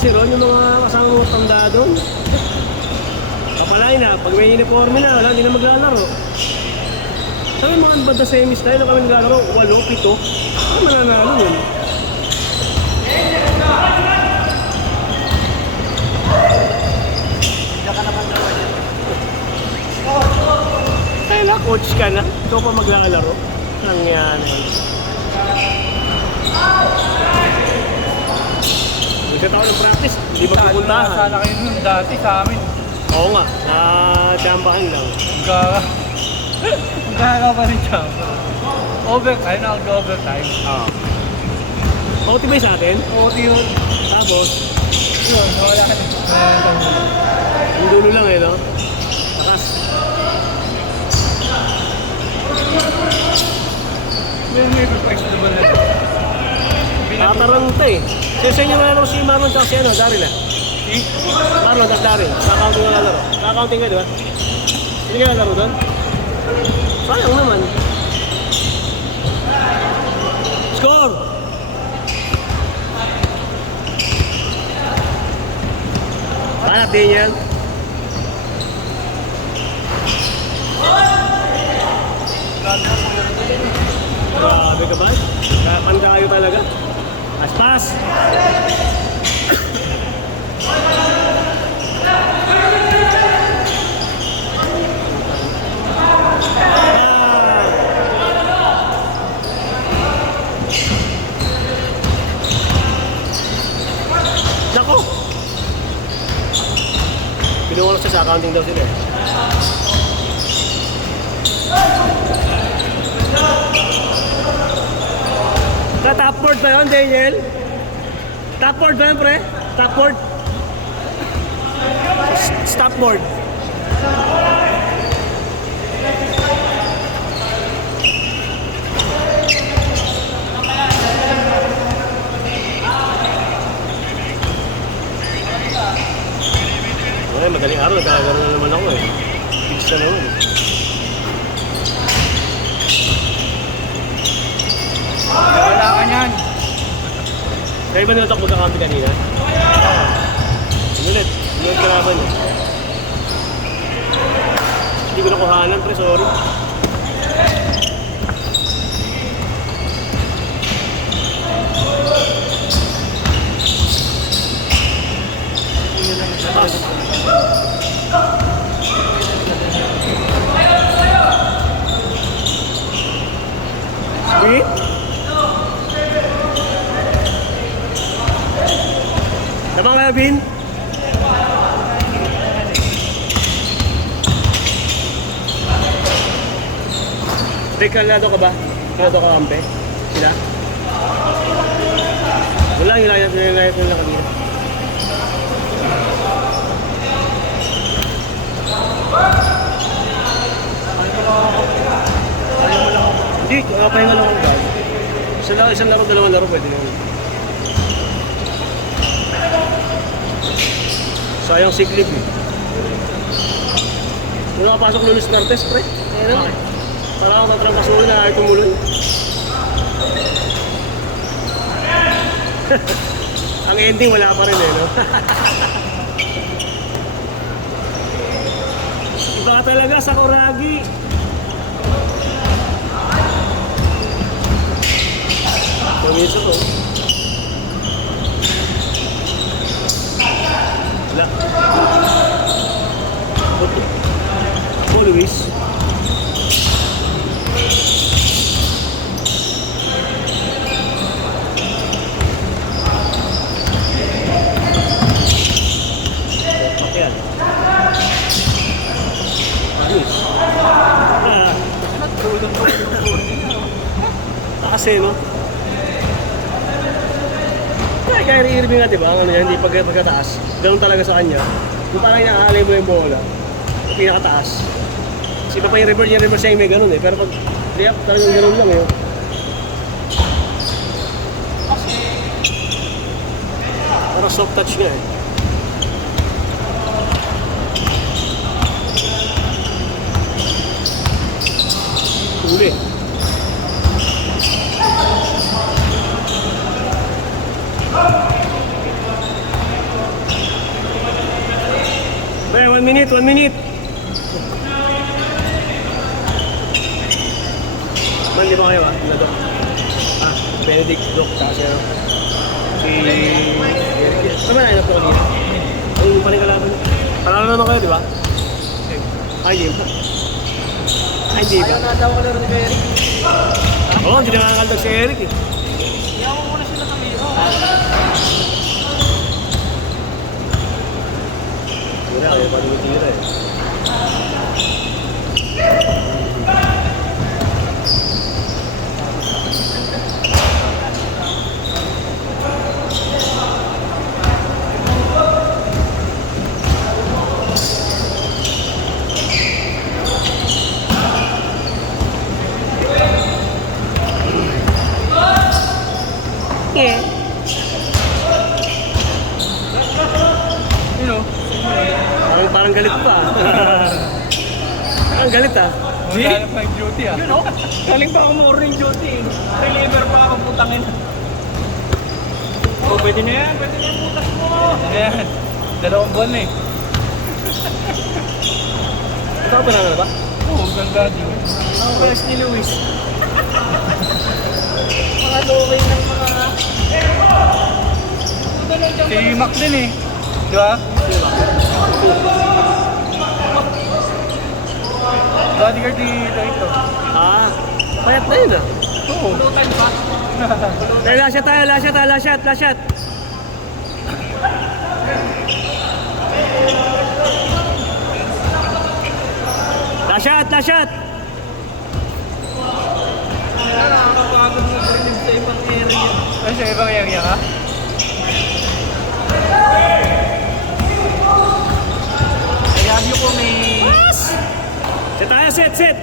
Si Ron, yung mga kasama mo tanda doon. Papalay na, pag may uniforme na, wala, hindi na maglalaro. Sabi mga banda semis tayo na kami naglalaro, 8, 7. Ano mananalo yun? Kaya coach ka na, ikaw pa maglalaro. Nangyari. Gusto ako ng practice, hindi ba pupuntahan? Sana kayo nun dati sa amin. Oo nga, chambahan lang. Magkaka pa rin chamba. Overtime, nag-overtime. OT ba yung sa atin? OT yun. Tapos, Yun, wala ka rin. ang dulo lang eh, no? Takas. May perfect na ba na? Tataranta eh. Sa inyo nga si Marlon tsaka si Daryl ah. Marlon at Daryl. Kakaunting nga laro. Kakaunting ka, di ba? Hindi ka laro doon? Sayang naman. Score! Panak din yan. Grabe ka ba? Pandayo talaga. Aspas! Nako! Pinuha siya sa accounting daw sila. Top board ba yun, Daniel? Top board ba yun, pre? Top board? Stop board. Ay, madaling araw, nagkakaroon na naman ako eh. Fix na naman. Wala ka niyan. Kaya ba nilotok magkakampi kanina? Ulit ka naman eh. Hindi ko nakuhanan, pre, sorry. Sweet? Namang kaya, Bin? Rick, kalado ka ba? Kalado ka kampe? Sila? Wala, nilayat ko lang kanina. Hindi, pahinga lang ako guys. Isang laro, dalawang laro pwede naman. Sayang sick leave eh. Kung nakapasok Lunes Martes, pre. Ayan na. Para ako tatrampasuhin na ay tumuloy. Ang ending wala pa rin eh, no? Iba talaga sa Kuragi. Pamiso to. Wala. Oh, Luis. Ayan. Luis. Kasi, no? Kyrie Irving nga, diba? Ang ano yan, hindi pagkataas. Ganun talaga sa kanya. Kung parang inaalay mo yung bola, pinakataas. Kasi iba pa yung reverse niya may ganun eh. Pero pag layup, talagang ganun lang eh. Parang soft touch nga eh. Uli. Pre, 1 minute, 1 minute. Man, di ba kayo ah? Ano to? Ah, Benedict, Doc, tsaka siya. Si... Ano ba na-inap ko kanina? Ay, pa rin kalaban. Panalo naman kayo, di ba? Ay, hindi ba? Ay, hindi ba? Ayaw na daw ko laro ni Eric. Oo, hindi na nakakaldag si Eric eh. Iyaw ko muna sila ng hero. Wala, kaya pa naman tira eh. Yeah. You know? Parang galit pa. Parang galit ah. Magaling pa yung duty ah. You know, galing pa ako morning duty. Reliever pa ako putangin. Oh, pwede na yan butas mo. Ayan. 2 buwan na eh. Ito ba na ba? Oo, ganda din. Ang first ni Luis. Mga lowing ng mga... Si Mac din eh. Di ba? Bodyguard ni Loito. Ah, payat na yun ah. Oo. Blue time pa. Eh, last shot tayo, last shot tayo, last shot, last shot. Last shot, last shot. Nakakapagod mo pa rin sa ibang area. Ay, sa ibang area ka? Kaya ko may... Set tayo, set, set.